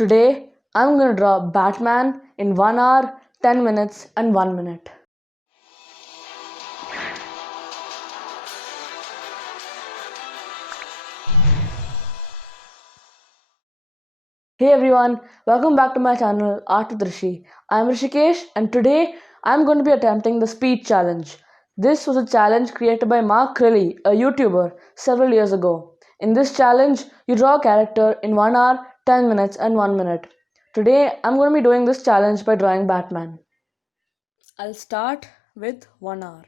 Today, I'm going to draw Batman in 1 hour, 10 minutes, and 1 minute. Hey everyone, welcome back to my channel Art with Rishi. I'm Rishikesh and today I'm going to be attempting the speed challenge. This was a challenge created by Mark Crilly, a YouTuber, several years ago. In this challenge, you draw a character in 1 hour, 10 minutes, and 1 minute. Today, I'm going to be doing this challenge by drawing Batman. I'll start with 1 hour.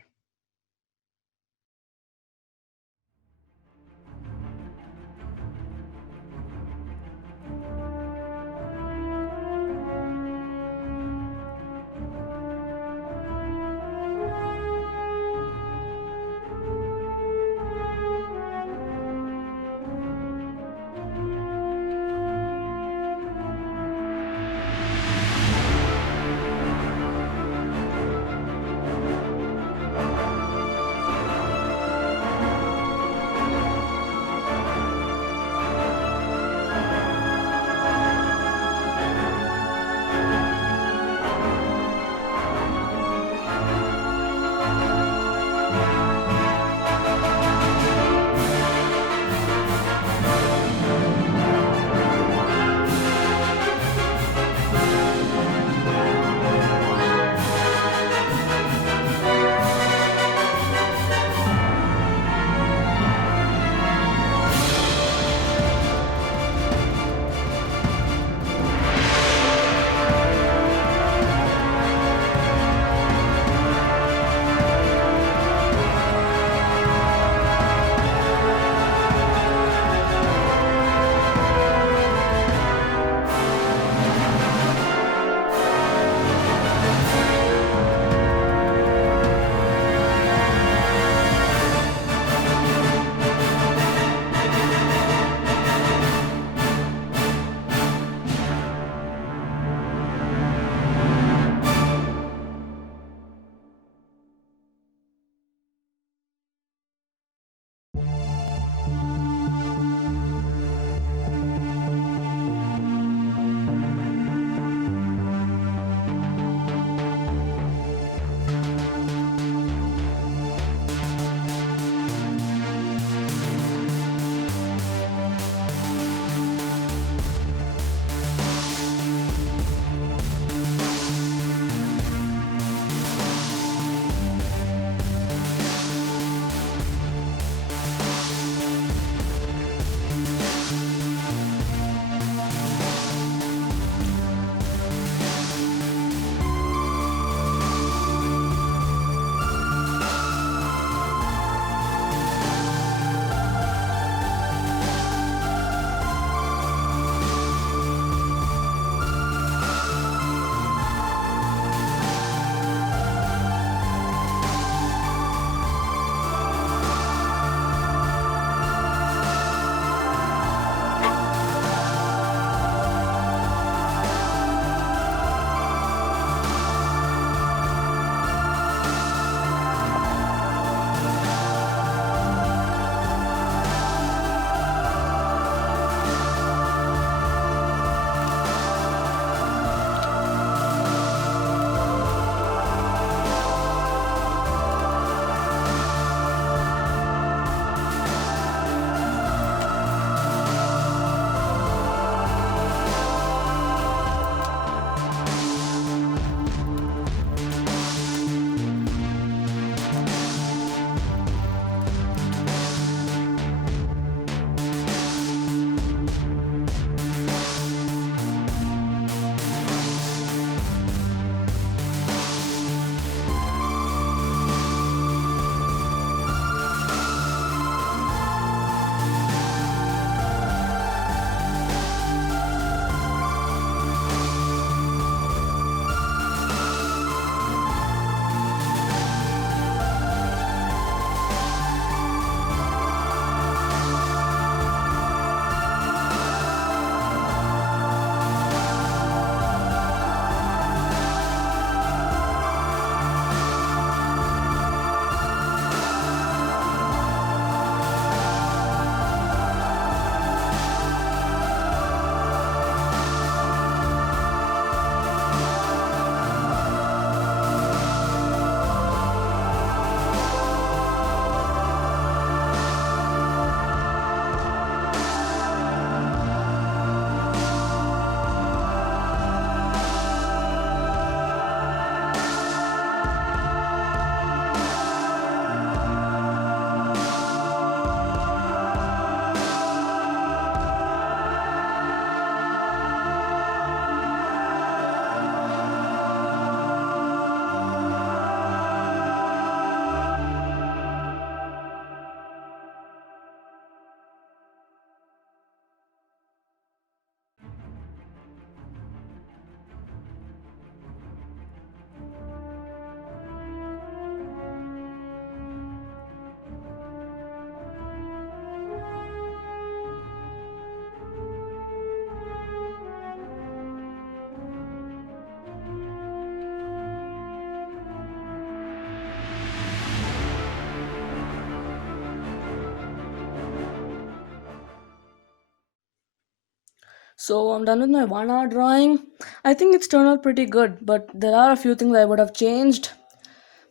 So I'm done with my 1 hour drawing. I think it's turned out pretty good, but there are a few things I would have changed,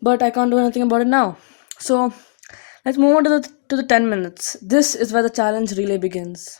but I can't do anything about it now. So let's move on to the 10 minutes. This is where the challenge really begins.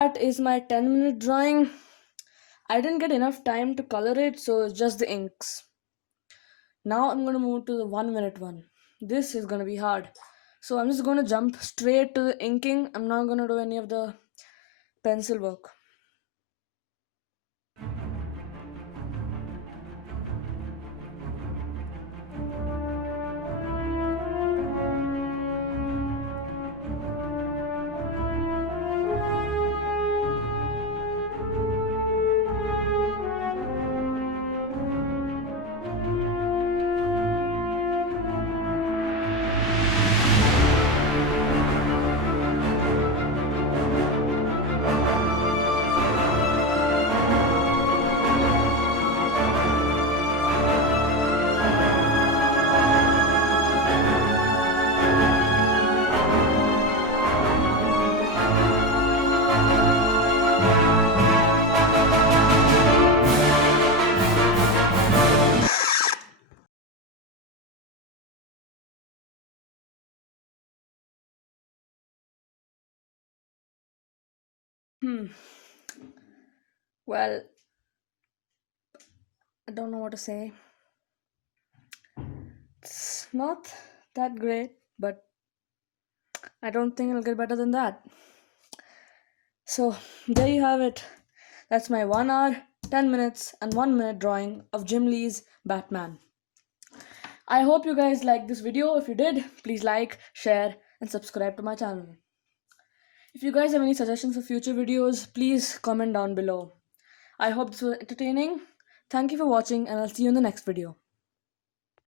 That is my 10-minute drawing. I didn't get enough time to color it, so it's just the inks. Now I'm gonna move to the 1 minute one. This is gonna be hard. So I'm just gonna jump straight to the inking. I'm not gonna do any of the pencil work. Hmm. Well, I don't know what to say. It's not that great, but I don't think it'll get better than that. So there you have it. That's my 1 hour, 10 minutes, and 1 minute drawing of Jim Lee's Batman. I hope you guys liked this video. If you did, please like, share, and subscribe to my channel. If you guys have any suggestions for future videos, please comment down below. I hope this was entertaining. Thank you for watching, and I'll see you in the next video.